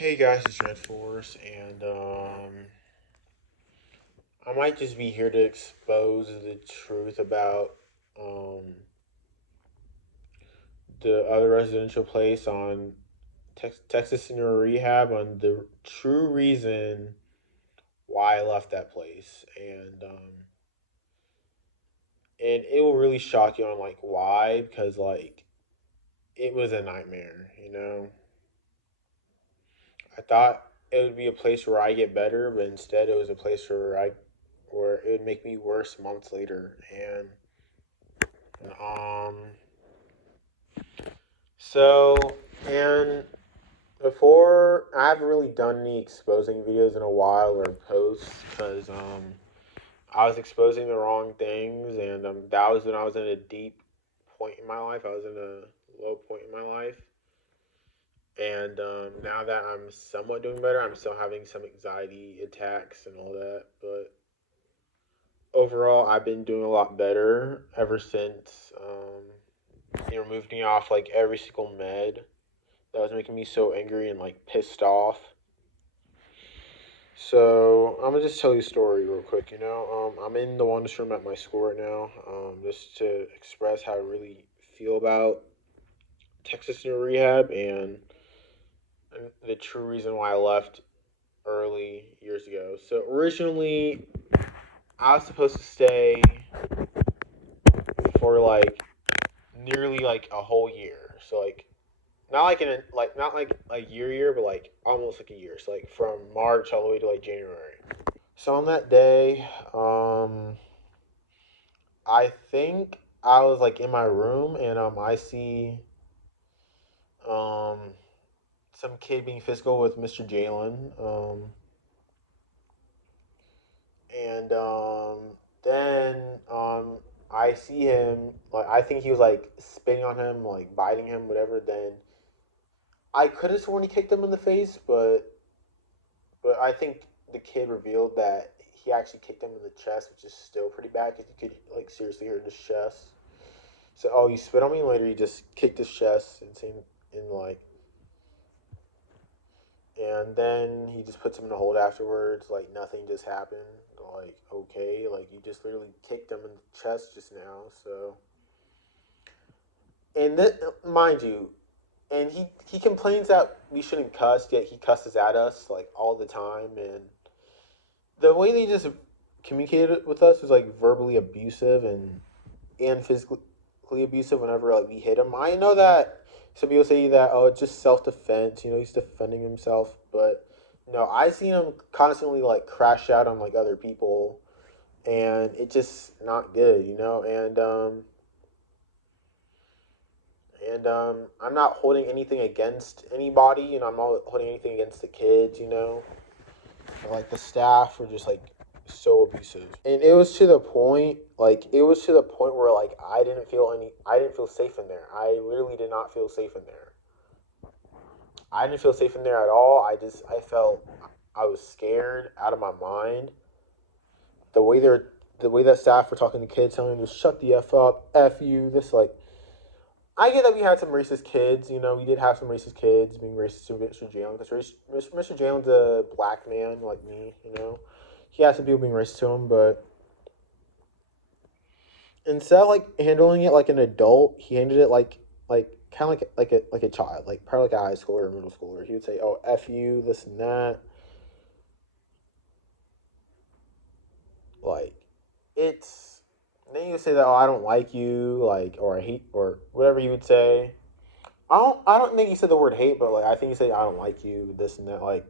Hey guys, it's Red Force, and I might just be here to expose the truth about um, the other residential place on Texas NeuroRehab on the true reason why I left that place, and it will really shock you on like why because like it was a nightmare. I thought it would be a place where I get better, but instead it was a place where it would make me worse months later. Um, so, and before, I haven't really done any exposing videos in a while or posts because I was exposing the wrong things, and that was when I was in a deep point in my life. I was in a low point in my life. And now that I'm somewhat doing better, I'm still having some anxiety attacks and all that. But overall, I've been doing a lot better ever since they removed me off like every single med that was making me so angry and like pissed off. So I'm gonna just tell you a story real quick. I'm in the wellness room at my school right now, just to express how I really feel about Texas Rehab and the true reason why I left early years ago. So originally, I was supposed to stay for like nearly like a whole year. So like not like a year, but like almost like a year. So like from March all the way to like January. So on that day, I think I was like in my room and I see um some kid being physical with Mr. Jalen. And then I see him like I think he was like spitting on him, like biting him, whatever. Then I could have sworn he kicked him in the face, but I think the kid revealed that he actually kicked him in the chest, which is still pretty bad because you could like seriously hurt his chest. So oh, you spit on me, and later you just kicked his chest and saying in like, and then he just puts him in a hold afterwards, like nothing just happened. Like okay, like you just literally kicked him in the chest just now. So and that mind you, and he complains that we shouldn't cuss, yet he cusses at us like all the time, and the way they just communicated with us was like verbally abusive and physically abusive whenever like we hit him. I know that some people say that oh it's just self defense, he's defending himself, but no, I seen him constantly like crash out on like other people, and it's just not good. And I'm not holding anything against anybody. I'm not holding anything against the kids. Like the staff were just like so abusive, and it was to the point where like I didn't feel safe in there. I literally did not feel safe in there. I didn't feel safe in there at all. I felt I was scared out of my mind. The way they're the way that staff were talking to kids, telling them to shut the f up, f you. This like I get that we had some racist kids. We did have some racist kids being racist to Mr. Jalen because Mr. Jalen's a black man like me. He had some people being racist to him, but instead of like handling it like an adult, he handled it like kind of like a child, like probably like a high schooler or middle schooler. He would say, "Oh, f you, this and that." Like it's then you would say that, "Oh, I don't like you," like or I hate or whatever you would say. I don't think he said the word hate, but like I think he said I don't like you, this and that. Like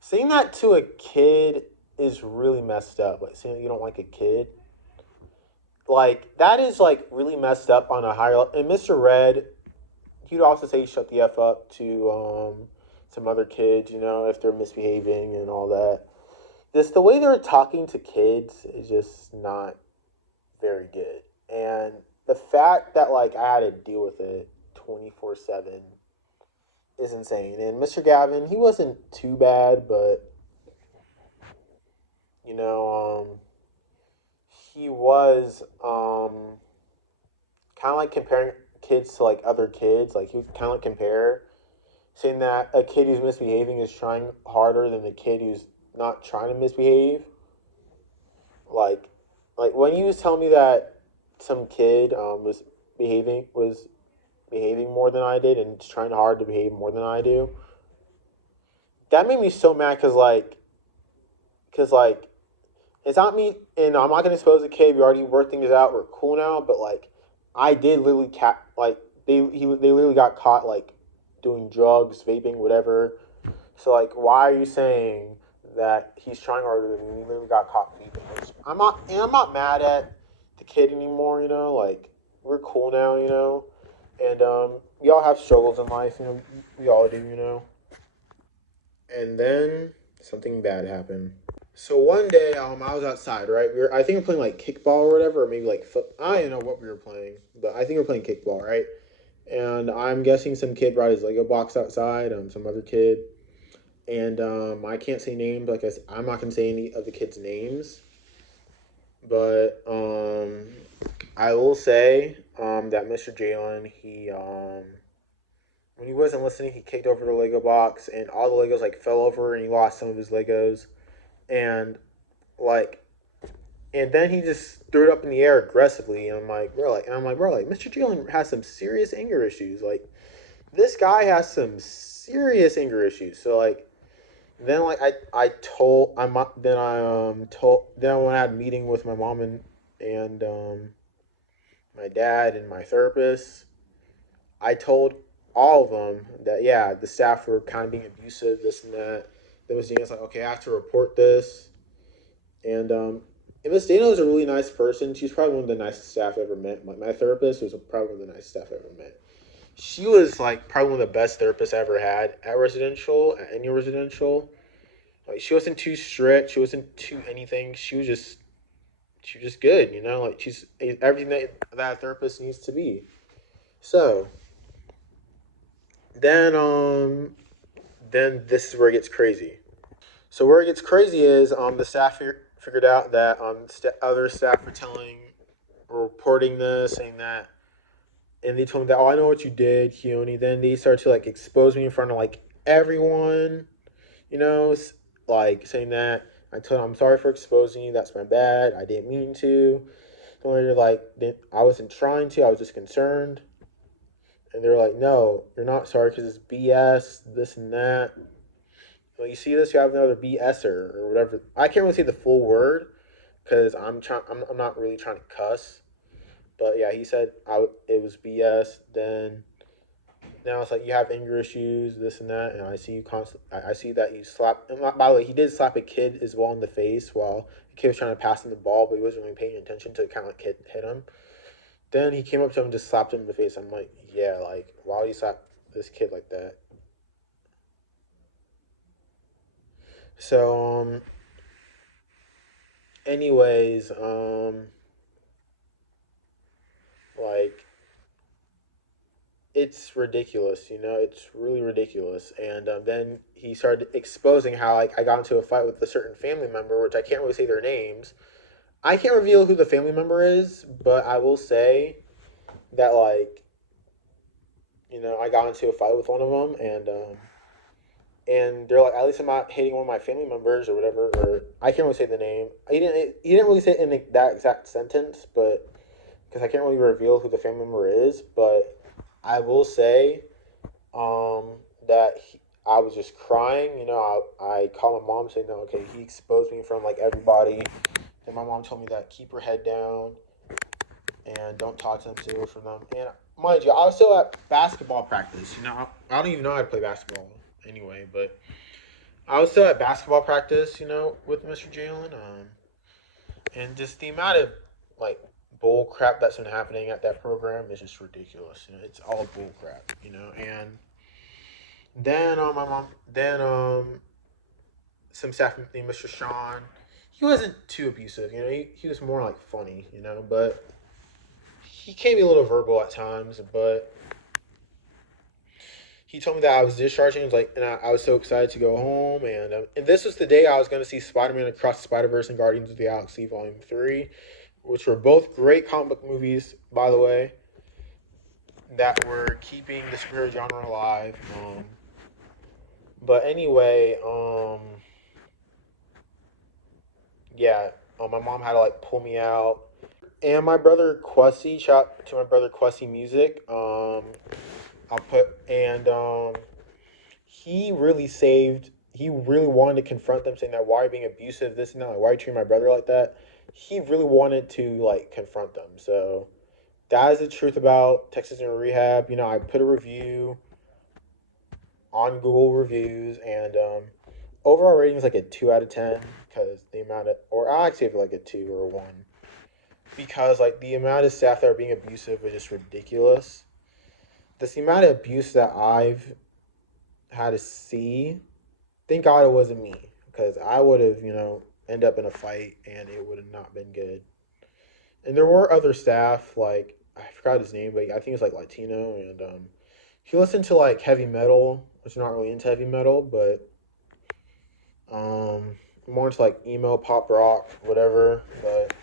saying that to a kid is really messed up. Like saying that you don't like a kid, like that is like really messed up on a higher level. And Mr. Red, he'd also say shut the f up to some other kids, if they're misbehaving and all that. The way they're talking to kids is just not very good, and the fact that like I had to deal with it 24/7 is insane. And Mr. Gavin, he wasn't too bad, but you know, he was kind of like comparing kids to like other kids. Like he would kind of like compare. saying that a kid who's misbehaving is trying harder than the kid who's not trying to misbehave. Like, like when you was telling me that some kid was behaving more than I did and trying hard to behave more than I do, that made me so mad because it's not me, and I'm not gonna expose the kid. We already worked things out. We're cool now, but like, I did literally they literally got caught like doing drugs, vaping, whatever. So like, why are you saying that he's trying harder than me? He literally got caught vaping. Which I'm not mad at the kid anymore. You know, like we're cool now. You know, and we all have struggles in life. You know, we all do. You know, and then something bad happened. So one day, I was outside, right? I think we were playing like kickball or whatever, or maybe like foot. I don't know what we were playing, but I think we were playing kickball, right? And I'm guessing some kid brought his Lego box outside. Some other kid, and I can't say names. I'm not gonna say any of the kids' names, but I will say that Mr. Jalen, when he wasn't listening, he kicked over the Lego box, and all the Legos like fell over, and he lost some of his Legos, and like and then he just threw it up in the air aggressively, and I'm like, bro, like Mr. Jalen has some serious anger issues. Like this guy has some serious anger issues. So like then like I told I'm then I told then when I had a meeting with my mom and my dad and my therapist, I told all of them that yeah the staff were kind of being abusive, this and that. Then Miss Dana's like, okay, I have to report this. And Miss Dana was a really nice person. She's probably one of the nicest staff I've ever met. My therapist was probably one of the nicest staff I ever met. She was like probably one of the best therapists I ever had at any residential. Like she wasn't too strict. She wasn't too anything. She was just good. You know, like she's everything that a therapist needs to be. So then then this is where it gets crazy. So where it gets crazy is the staff figured out that other staff were telling or reporting this, saying that, and they told me that, oh, I know what you did, Keone. Then they started to like expose me in front of like everyone, you know, like saying that I told them I'm sorry for exposing you. That's my bad. I didn't mean to. And they're like, I wasn't trying to. I was just concerned. And they're like, no, you're not sorry because it's BS, this and that. Well, you see this, you have another BSer or whatever. I can't really say the full word because I'm not really trying to cuss. But yeah, he said it was BS. Then now it's like you have anger issues, this and that, and I see you constantly. I see that you slap. And by the way, he did slap a kid as well in the face while the kid was trying to pass him the ball, but he wasn't really paying attention to kind of like hit him. Then he came up to him and just slapped him in the face. I'm like, yeah, like why would you slap this kid like that? So anyways, like it's ridiculous, you know, it's really ridiculous. And then he started exposing how like I got into a fight with a certain family member, which I can't really say their names. I can't reveal who the family member is, but I will say that like I got into a fight with one of them, and they're like, at least I'm not hating one of my family members or whatever. Or I can't really say the name. He didn't really say it in that exact sentence, but because I can't really reveal who the family member is, but I will say that I was just crying. You know, I called my mom saying, no, okay, he exposed me in front of like everybody. And my mom told me that keep her head down and don't talk to them, stay away from them. And mind you, I was still at basketball practice. You know, I don't even know how to play basketball anyway, but I was still at basketball practice, you know, with Mr. Jalen. And just the amount of like bull crap that's been happening at that program is just ridiculous. You know, it's all bull crap, you know. And then my mom, then some staff named Mr. Sean. He wasn't too abusive, you know. He was more like funny, you know, but he can be a little verbal at times. But he told me that I was discharging. He was like, and I was so excited to go home. And this was the day I was going to see Spider-Man Across the Spider-Verse and Guardians of the Galaxy Volume 3, which were both great comic book movies, by the way, that were keeping the superhero genre alive. But anyway, yeah, my mom had to like pull me out, and my brother Quessy, shout out to my brother Quessy Music. I'll put and he really saved. He really wanted to confront them, saying that why are you being abusive, this and that, like, why are you treating my brother like that. He really wanted to like confront them. So that is the truth about Texas NeuroRehab. You know, I put a review on Google reviews, and overall rating is like a 2 out of 10 because the amount of, or I actually have like a 2 or a 1 because like the amount of staff that are being abusive is just ridiculous. This the amount of abuse that I've had to see. Thank God it wasn't me because I would have, end up in a fight and it would have not been good. And there were other staff like I forgot his name, but I think it's like Latino, and he listened to like heavy metal, which I'm not really into heavy metal, but more into like emo, pop rock, whatever. But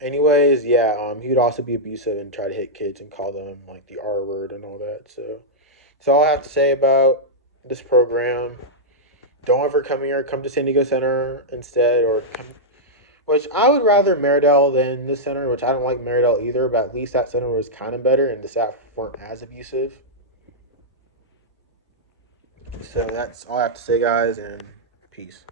anyways, yeah, he would also be abusive and try to hit kids and call them like the R word and all that. So that's all I have to say about this program. Don't ever come here. Come to San Diego Center instead, or come. Which I would rather Meridell than this center, which I don't like Meridell either. But at least that center was kind of better, and the staff weren't as abusive. So that's all I have to say, guys, and peace.